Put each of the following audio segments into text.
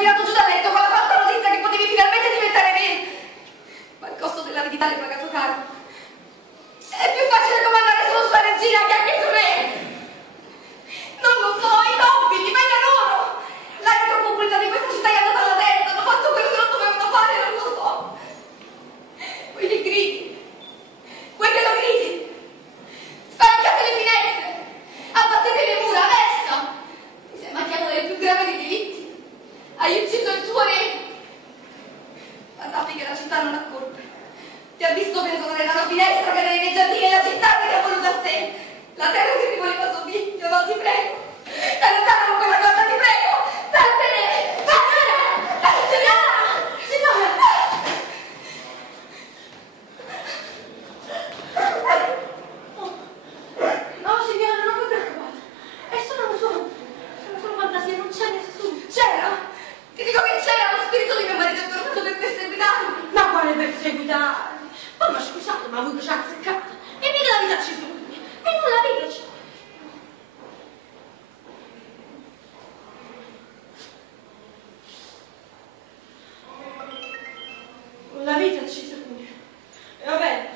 tirato giù dal letto con la falsa notizia che potevi finalmente diventare re. Ma il costo dell'avidità l'hai pagato caro. È più facile comandare solo sulla regina che anche sul re. Non lo so, i nobili, bella loro. L'aria troppo pulita di questa città è andata alla testa, hanno fatto quello che non dovevano fare, non lo so. Poi li gridi. Vuoi che lo gridi? Spalancate le finestre, abbattete le mura, adesso! Ti sei macchiato delle più gravi dei delitti. Hai ucciso il tuo re. Ma sappi che la città non ha colpa. Ti ha visto pensare dalla finestra, cadere nei giardini e la città che ti ha voluto a sé. La terra che ti voleva somiglio, non ti prego. Allontana quella cosa, ti prego. Vattene! Vattene! Signora! Signora! No, signora, non vi preoccupate. È solo fantasia, non c'è nessuno. C'era? Ti dico che c'era lo spirito di mio marito è tornato per perseguitarmi. Ma quale perseguitarmi? Oh, ma scusate, ma voi che ci ha azzeccato? E mica la vita ci sono. E non la vita ci la vita ci sono. E vabbè.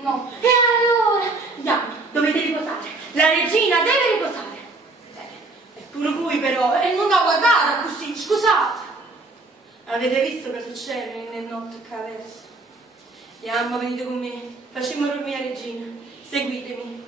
No. E allora? Andiamo, dovete riposare. La regina deve riposare. E pure voi però. E non da guardare così, scusate. Avete visto che succede nel notte caverso? Andiamo, venite con me. Facciamo dormire la regina. Seguitemi.